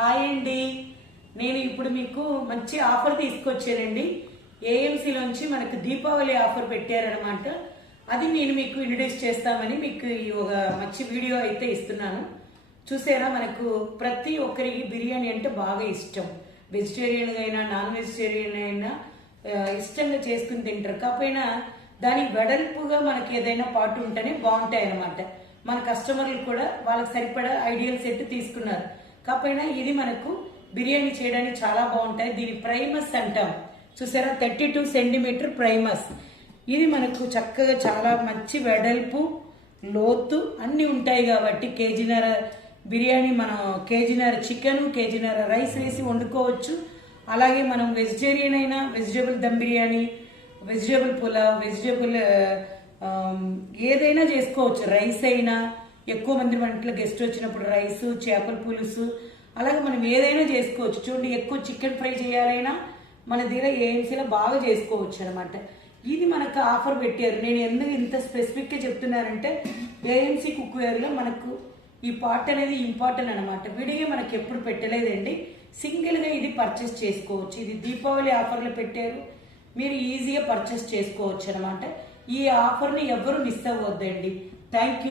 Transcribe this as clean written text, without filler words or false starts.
Hi అండి. నేను ఇప్పుడు మీకు మంచి ఆఫర్ తీసుకొచ్చానండి. ఏఎంసీలోంచి మనకు దీపావళి ఆఫర్ పెట్టారనమాట. అది నేను మీకు ఇంట్రడ్యూస్ చేస్తామని మీకు ఒక మంచి వీడియో అయితే ఇస్తున్నాను. చూసారా, మనకు ప్రతి ఒక్కరికి బిర్యానీ అంటే బాగా ఇష్టం. వెజిటేరియన్ అయినా నాన్ వెజిటేరియన్ అయినా ఇష్టంగా చేసుకుని తింటారు. కాకపోయినా దానికి వెడల్పుగా మనకి ఏదైనా పాటు ఉంటేనే బాగుంటాయి అన్నమాట. మన కస్టమర్లు కూడా వాళ్ళకి సరిపడా ఐడియల్ సెట్ తీసుకున్నారు. కాకపోయినా ఇది మనకు బిర్యానీ చేయడానికి చాలా బాగుంటాయి. దీని ప్రైమస్ అంటాం. చూసారా, 32 సెంటీమీటర్ ప్రైమస్. ఇది మనకు చక్కగా చాలా మంచి వెడల్పు లోతు అన్నీ ఉంటాయి కాబట్టి కేజీన్నర బిర్యానీ మనం కేజీన్నర చికెన్ కేజీన్నర రైస్ వేసి వండుకోవచ్చు. అలాగే మనం వెజిటేరియన్ అయినా vegetable dum biryani, vegetable pulao, vegetable ఏదైనా చేసుకోవచ్చు. రైస్ అయినా ఎక్కువ మంది మన ఇంట్లో గెస్ట్ వచ్చినప్పుడు రైసు, చేపల పులుసు, అలాగే మనం ఏదైనా చేసుకోవచ్చు. చూడండి, ఎక్కువ చికెన్ ఫ్రై చేయాలైనా మన దగ్గర ఏఎంసీలో బాగా చేసుకోవచ్చు అనమాట. ఇది మనకు ఆఫర్ పెట్టారు. నేను ఎందుకు ఇంత స్పెసిఫిక్గా చెప్తున్నానంటే ఏఎంసీ కుక్వేర్లో మనకు ఈ పార్ట్ అనేది ఇంపార్టెంట్ అనమాట. విడిగా మనకి ఎప్పుడు పెట్టలేదండి. సింగిల్గా ఇది పర్చేస్ చేసుకోవచ్చు. ఇది దీపావళి ఆఫర్లో పెట్టారు. మీరు ఈజీగా పర్చేస్ చేసుకోవచ్చు అనమాట. ఈ ఆఫర్ని ఎవరు మిస్ అవ్వద్దండి. Thank you.